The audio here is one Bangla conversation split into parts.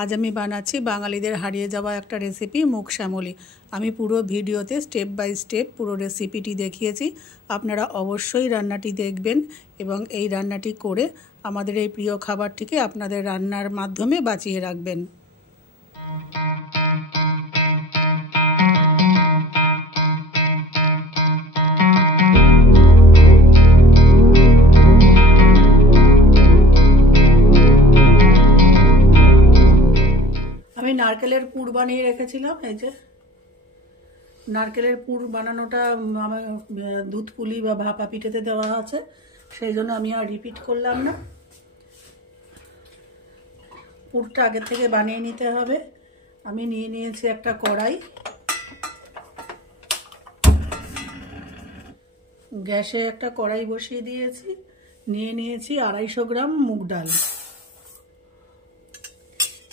आज আমি বানাচ্ছি বাঙালিদের হারিয়ে যাওয়া একটা রেসিপি মুগ শ্যামলি। আমি পুরো ভিডিওতে স্টেপ বাই স্টেপ পুরো রেসিপিটি দেখিয়েছি। আপনারা অবশ্যই রান্নাটি দেখবেন এবং এই রান্নাটি করে আমাদের এই প্রিয় খাবারটিকে আপনাদের রান্নার মাধ্যমে বাঁচিয়ে রাখবেন। আমি নারকেলের পুর বানিয়ে রেখেছিলাম। এই যে নারকেলের পুর বানানোটা আমার দুধ পুলি বা ভাপা পিঠেতে দেওয়া আছে, সেই জন্য আমি আর রিপিট করলাম না। পুরটা আগে থেকে বানিয়ে নিতে হবে। আমি নিয়ে নিয়েছি একটা কড়াই, গ্যাসে একটা কড়াই বসিয়ে দিয়েছি। নিয়ে নিয়েছি 250 গ্রাম মুগ ডাল।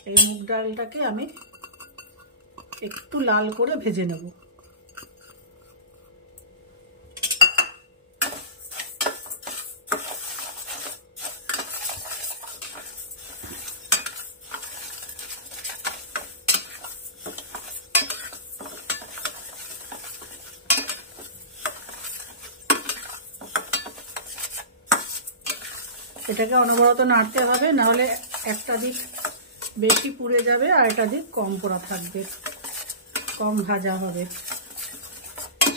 এই মুগ ডালটাকে আমি একটু লাল করে ভেজে নেব। এটাকে অনবরত নাড়তে হবে, না হলে একটা দিক বেশি পুড়ে যাবে আর একটা দিক কম পোড়া থাকবে, কম ভাজা হবে।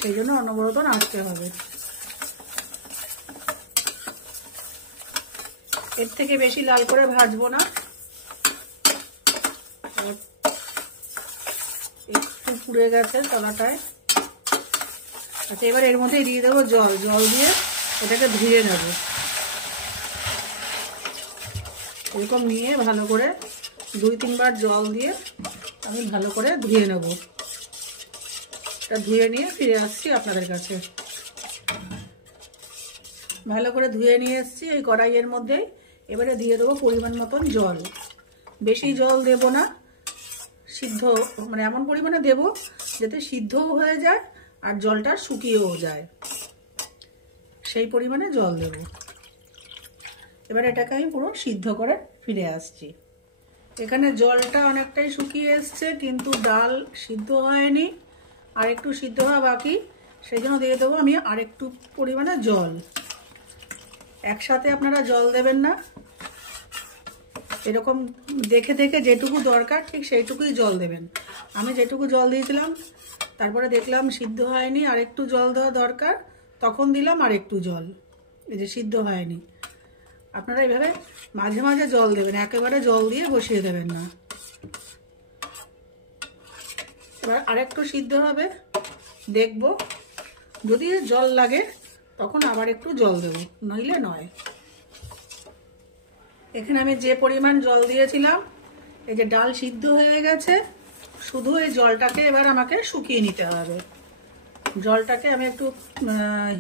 সেই জন্য অনবরত নাড়তে হবে। এর থেকে বেশি লাল করে ভাজবো না, একটু পুড়ে গেছে তলাটায়। আচ্ছা, এবার এর মধ্যে দিয়ে দেবো জল। জল দিয়ে এটাকে ধুয়ে নেব। এরকম নিয়ে ভালো করে 2-3 বার জল দিয়ে আমি ভালো করে ধুয়ে নেব। এটা ধুয়ে নিয়ে ফিরে আসছি আপনাদের কাছে। ভালো করে ধুয়ে নিয়ে এসেছি এই কড়াইয়ের মধ্যে। এবারে দিয়ে দেবো পরিমাণ মতন জল। বেশি জল দেব না, সিদ্ধ মানে এমন পরিমাণে দেব যাতে সিদ্ধও হয়ে যায় আর জলটা শুকিয়েও যায়, সেই পরিমাণে জল দেব। এবার এটাকে আমি পুরো সিদ্ধ করে ফিরে আসছি। এখানে জলটা অনেকটাই শুকিয়ে এসছে, কিন্তু ডাল সিদ্ধ হয়নি, আর একটু সিদ্ধ হওয়া বাকি। সেই জন্য দিয়ে দেবো আমি আরেকটু পরিমাণে জল। একসাথে আপনারা জল দেবেন না, এরকম দেখে দেখে যেটুকু দরকার ঠিক সেইটুকুই জল দেবেন। আমি যেটুকু জল দিয়েছিলাম, তারপরে দেখলাম সিদ্ধ হয়নি, আরেকটু জল দেওয়া দরকার, তখন দিলাম আরেকটু জল। এই যে সিদ্ধ হয়নি, আপনারা এইভাবে মাঝে মাঝে জল দেবেন, একেবারে জল দিয়ে বসিয়ে দেবেন না। এবার আরেকটু সিদ্ধ হবে, দেখব যদি জল লাগে তখন আবার একটু জল দেব, নইলে নয়। এখানে আমি যে পরিমাণ জল দিয়েছিলাম, এই যে ডাল সিদ্ধ হয়ে গেছে। শুধু এই জলটাকে এবার আমাকে শুকিয়ে নিতে হবে। জলটাকে আমি একটু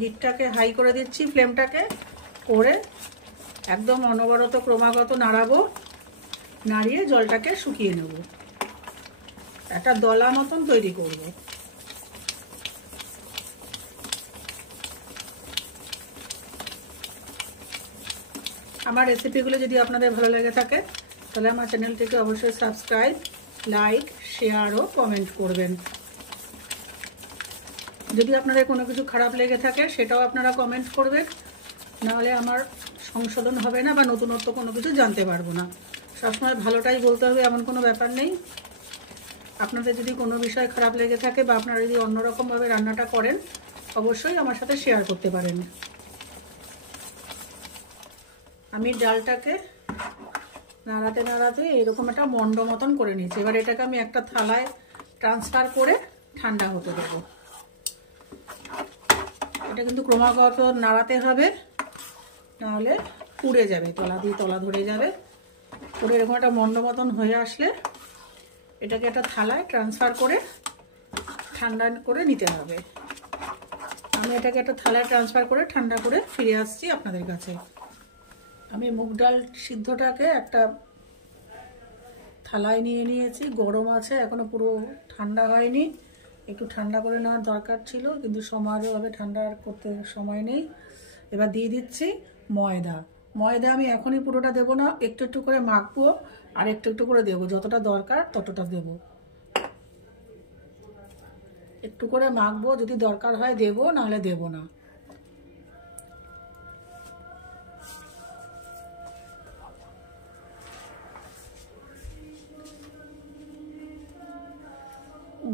হিটটাকে হাই করে দিচ্ছি, ফ্লেমটাকে করে একদম অনবরত ক্রমাগত নাড়াবো। নাড়িয়ে জলটাকে শুকিয়ে নেব, একটা দলা মতন তৈরি করব। আমার রেসিপিগুলো যদি আপনাদের ভালো লেগে থাকে তাহলে আমার চ্যানেলটিকে অবশ্যই সাবস্ক্রাইব, লাইক, শেয়ার ও কমেন্ট করবেন। যদি আপনাদের কোনো কিছু খারাপ লেগে থাকে সেটাও আপনারা কমেন্ট করবেন, নাহলে আমার সংশোধন হবে না বা নতুনত্ব কোনো কিছু জানতে পারবো না। সবসময় ভালোটাই বলতে হবে এমন কোনো ব্যাপার নেই। আপনাদের যদি কোনো বিষয় খারাপ লেগে থাকে বা আপনারা যদি অন্যরকমভাবে রান্নাটা করেন, অবশ্যই আমার সাথে শেয়ার করতে পারেন। আমি ডালটাকে নাড়াতে নাড়াতে এরকম একটা মন্ড মতন করে নিয়েছি। এবার এটাকে আমি একটা থালায় ট্রান্সফার করে ঠান্ডা হতে দেবো। এটা কিন্তু ক্রমাগত নাড়াতে হবে, নাহলে পুড়ে যাবে, তলা দিয়ে তলা ধরে যাবে। পুরো এরকম একটা মন্ড মতন হয়ে আসলে এটাকে একটা থালায় ট্রান্সফার করে ঠান্ডা করে নিতে হবে। আমি এটাকে একটা থালায় ট্রান্সফার করে ঠান্ডা করে ফিরে আসছি আপনাদের কাছে। আমি মুগ ডাল সিদ্ধটাকে একটা থালায় নিয়ে নিয়েছি, গরম আছে, এখনো পুরো ঠান্ডা হয়নি। একটু ঠান্ডা করে নেওয়ার দরকার ছিল, কিন্তু সময়ভাবে ঠান্ডা করতে সময় নেই। এবার দিয়ে দিচ্ছি ময়দা। ময়দা আমি এখনই পুরোটা দেবো না, একটু একটু করে মাখবো, আর একটু একটু করে দেবো, যতটা দরকার ততটা দেব। একটু করে মাখবো, যদি দরকার হয় দেবো, নাহলে দেবো না।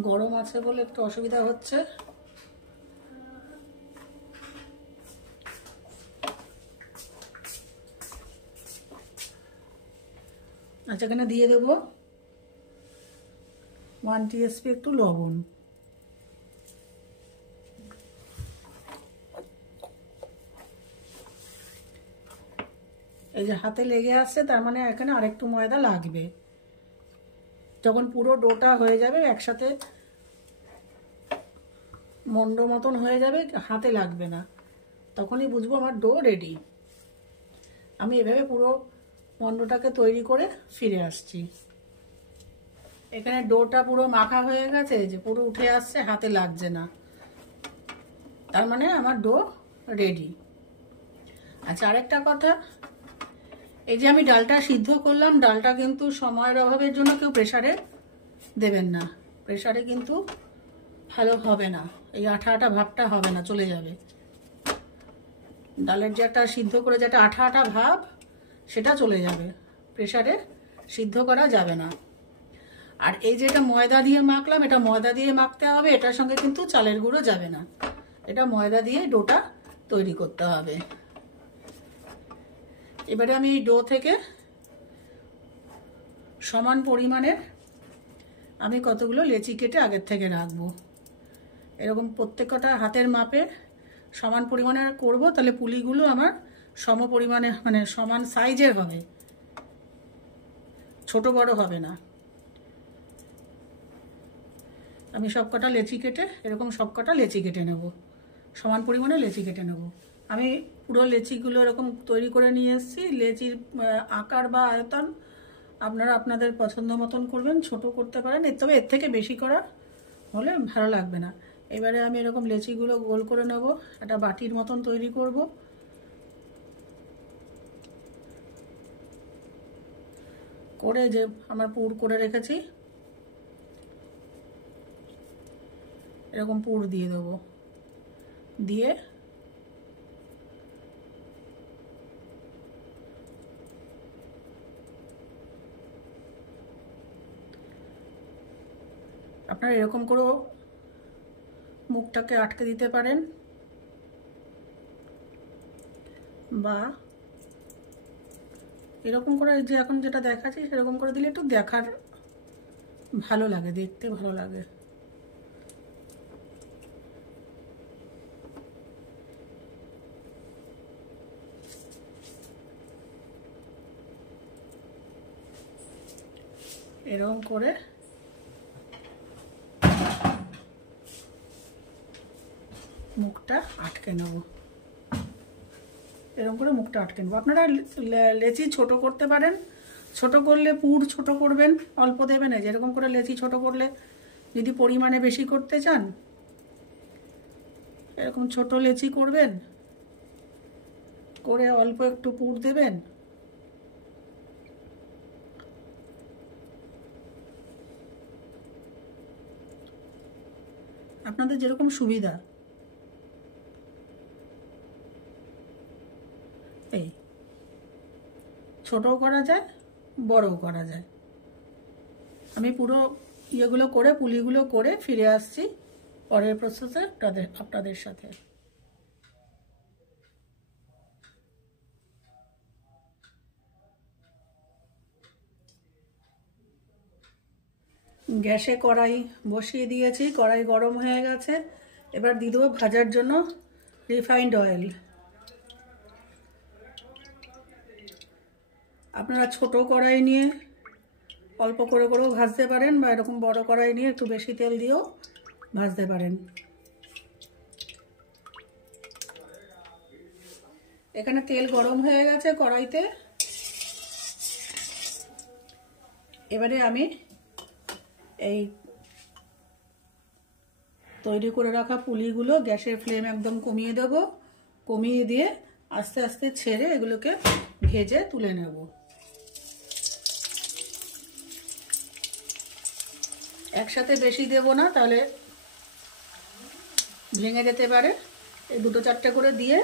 গরম আছে বলে একটু অসুবিধা হচ্ছে। আচ্ছা, এখানে দিয়ে দেবো 1 টিএসপি একটু লবণ। এই যে হাতে লেগে আসছে, তার মানে এখানে আরেকটু ময়দা লাগবে। যখন পুরো ডোটা হয়ে যাবে, একসাথে মন্ড মতন হয়ে যাবে, হাতে লাগবে না, তখনই বুঝবো আমার ডো রেডি। আমি এভাবে পুরো মন্ডটাকে তৈরি করে ফিরে আসছি। এখানে ডোটা পুরো মাখা হয়ে গেছে, যে পুরো উঠে আসছে, হাতে লাগছে না, তার মানে আমার ডো রেডি। আচ্ছা, আরেকটা কথা, এই যে আমি ডালটা সিদ্ধ করলাম, ডালটা কিন্তু সময়ের অভাবের জন্য কেউ প্রেসারে দেবেন না। প্রেসারে কিন্তু ভালো হবে না, এই আঠা আঠা ভাবটা হবে না, চলে যাবে। ডালের যে একটা সিদ্ধ করে যে একটা আঠা আঠা ভাব, সেটা চলে যাবে, প্রেসারে সিদ্ধ করা যাবে না। আর এই যে এটা ময়দা দিয়ে মাখলাম, এটা ময়দা দিয়ে মাখতে হবে, এটার সঙ্গে কিন্তু চালের গুঁড়ো যাবে না, এটা ময়দা দিয়ে ডোটা তৈরি করতে হবে। এবারে আমি এই ডো থেকে সমান পরিমাণের আমি কতগুলো লেচি কেটে আগের থেকে রাখবো। এরকম প্রত্যেকটা হাতের মাপে সমান পরিমাণে করব, তাহলে পুলিগুলো আমার সম পরিমাণে, মানে সমান সাইজের হবে, ছোট বড় হবে না। আমি সবকটা লেচি কেটে, এরকম সবকটা লেচি কেটে নেব, সমান পরিমাণে লেচি কেটে নেব। আমি পুরো লেচিগুলো এরকম তৈরি করে নিয়ে এসেছি। লেচির আকার বা আয়তন আপনারা আপনাদের পছন্দ মতন করবেন, ছোট করতে পারেন, তবে এর থেকে বেশি করা হলে ভালো লাগবে না। এবারে আমি এরকম লেচিগুলো গোল করে নেব, একটা বাটির মতন তৈরি করব। করে যে আমার পুর করে রেখেছি, এরকম পুর দিয়ে দেবো, দিয়ে আপনারা এরকম করেও মুখটাকে আটকে দিতে পারেন, বা এরকম করে যে এখন যেটা দেখাচ্ছি সেরকম করে দিলে একটু দেখার ভালো লাগে, দেখতে ভালো লাগে। এরকম করে মুখটা আটকে নেব, এরকম করে মুখটা আটকে নেব। আপনারা লেচি ছোট করতে পারেন, ছোট করলে পুর ছোট করবেন, অল্প দেবেন। এই যেরকম করে লেচি ছোট করলে, যদি পরিমাণে বেশি করতে চান, এরকম ছোট লেচি করবেন, করে অল্প একটু পুর দেবেন। আপনাদের যেরকম সুবিধা। এই ছোটও করা যায়, বড়ও করা যায়। আমি পুরো ইয়েগুলো করে, পুলিগুলো করে ফিরে আসছি পরের প্রসেসে আপনাদের সাথে। গ্যাসে কড়াই বসিয়ে দিয়েছি, কড়াই গরম হয়ে গেছে। এবার দিয়ে দেবো ভাজার জন্য রিফাইন্ড অয়েল। আপনারা ছোট কড়াই নিয়ে অল্প করে করেও ভাজতে পারেন, বা এরকম বড় কড়াই নিয়ে একটু বেশি তেল দিয়েও ভাজতে পারেন। এখানে তেল গরম হয়ে গেছে কড়াইতে। এবারে আমি এই তৈরি করে রাখা পুলিগুলো গ্যাসের ফ্লেম একদম কমিয়ে দেব, কমিয়ে দিয়ে আস্তে আস্তে ছেড়ে এগুলোকে ভেজে তুলে নেব। একসাথে বেশি দেব না, তাহলে ভেঙে যেতে পারে। এই 2-4টে করে দিয়ে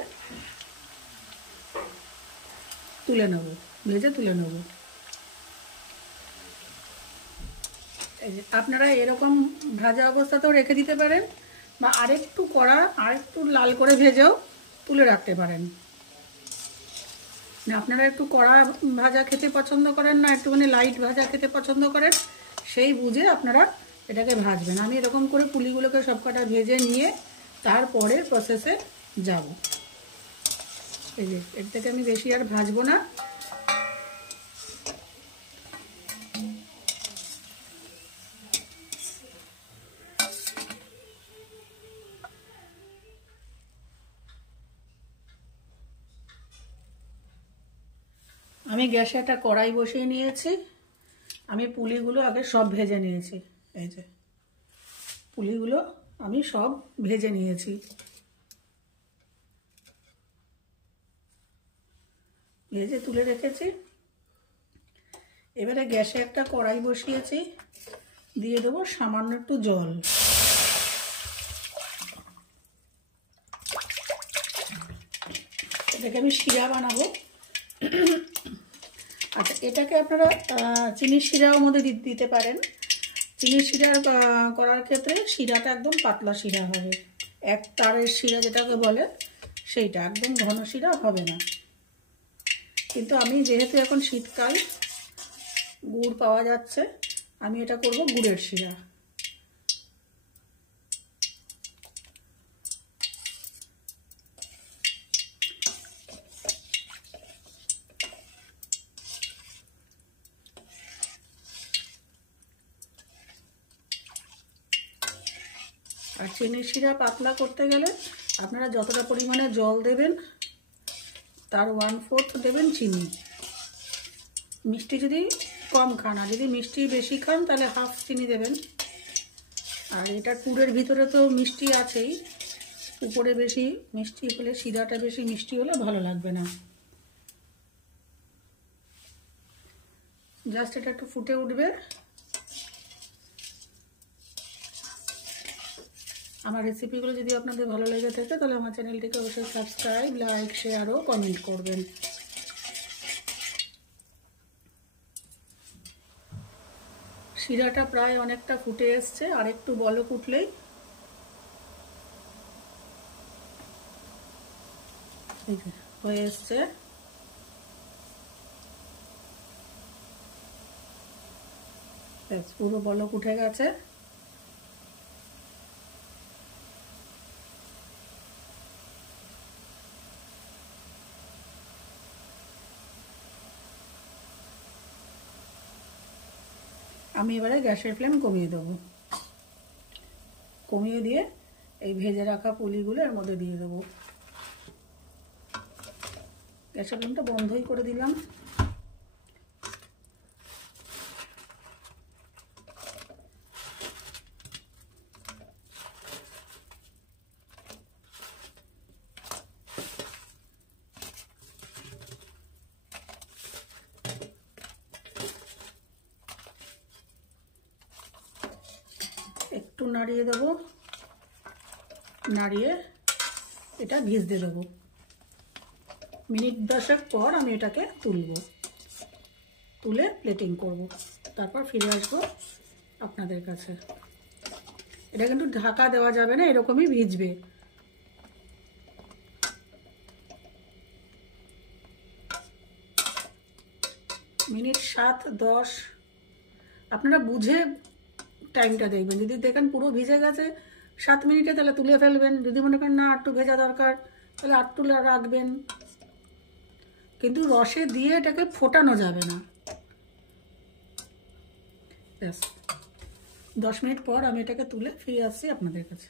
তুলে নেব, ভেজে তুলে নেব। এই যে আপনারা এরকম ভাজা অবস্থাতেও রেখে দিতে পারেন, বা আরেকটু কড়া আরেকটু লাল করে ভেজেও তুলে রাখতে পারেন। আপনারা একটু কড়া ভাজা খেতে পছন্দ করেন না একটুখানি লাইট ভাজা খেতে পছন্দ করেন, সেই বুঝে আপনারা এটাকে ভাজবেন। আমি এরকম করে পুলিগুলোকে সব কটা ভেজে নিয়ে তারপরে প্রসেসে যাব। এই যে এর থেকে আমি বেশি আর ভাজবো না। আমি গ্যাসে একটা কড়াই বসিয়ে নিয়েছি। আমি পুলিগুলো আগে সব ভেজে নিয়েছি। এই যে পুলিগুলো আমি সব ভেজে নিয়েছি। ভেজে তুলে রেখেছি। এবারে গ্যাসে একটা কড়াই বসিয়েছি, দিয়ে দেবো সামান্য একটু জল। এটাকে আমি শিরা বানাবো। আচ্ছা, এটাকে আপনারা চিনির শিরার মধ্যে দিতে পারেন। চিনির শিরা করার ক্ষেত্রে শিরাটা একদম পাতলা শিরা হবে, এক তারের শিরা যেটাকে বলে, সেইটা একদম ঘন শিরা হবে না। কিন্তু আমি যেহেতু এখন শীতকাল, গুড় পাওয়া যাচ্ছে, আমি এটা করব গুড়ের শিরা। আর চিনির শিরা পাতলা করতে গেলে আপনারা যতটা পরিমাণে জল দেবেন তার 1/4 দেবেন চিনি। মিষ্টি যদি কম খান, আর যদি মিষ্টি বেশি খান তাহলে হাফ চিনি দেবেন। আর এটার পুরের ভিতরে তো মিষ্টি আছেই, উপরে বেশি মিষ্টি হলে, শিরাটা বেশি মিষ্টি হলে ভালো লাগবে না। জাস্ট এটা একটু ফুটে উঠবে। আমার রেসিপিগুলো যদি আপনাদের ভালো লেগে থাকে তাহলে আমার চ্যানেলটিকে অবশ্যই সাবস্ক্রাইব, লাইক, শেয়ার ও কমেন্ট করবেন। শিরাটা প্রায় অনেকটা ফুটে এসছে, আর একটু বলক উঠলেই হয়ে এসছে। ব্যাস, পুরো বলক উঠে গেছে। আমি এবারে গ্যাসের ফ্লেম কমিয়ে দেবো। কমিয়ে দিয়ে এই ভেজে রাখা পুলিগুলো এর মধ্যে দিয়ে দেবো। গ্যাসের ফ্লেমটা বন্ধই করে দিলাম। একটু নাড়িয়ে দেবো, নাড়িয়ে এটা ভিজতে দেবো। মিনিট 10 পর আমি এটাকে তুলে প্লেটিং করব, তারপর ফিরে আসবো আপনাদের কাছে। এটা কিন্তু ঢাকা দেওয়া যাবে না, এরকমই ভিজবে। মিনিট 7-10 আপনারা বুঝে টাইমটা দেখবেন। যদি দেখেন পুরো ভিজে গেছে 7 মিনিটে, তাহলে তুলে ফেলবেন। যদি মনে করেন না একটু ভেজা দরকার, তাহলে একটু রাখবেন। কিন্তু রসে দিয়ে এটাকে ফোটানো যাবে না। ব্যাস, 10 মিনিট পর আমি এটাকে তুলে ফিরে আসছি আপনাদের কাছে।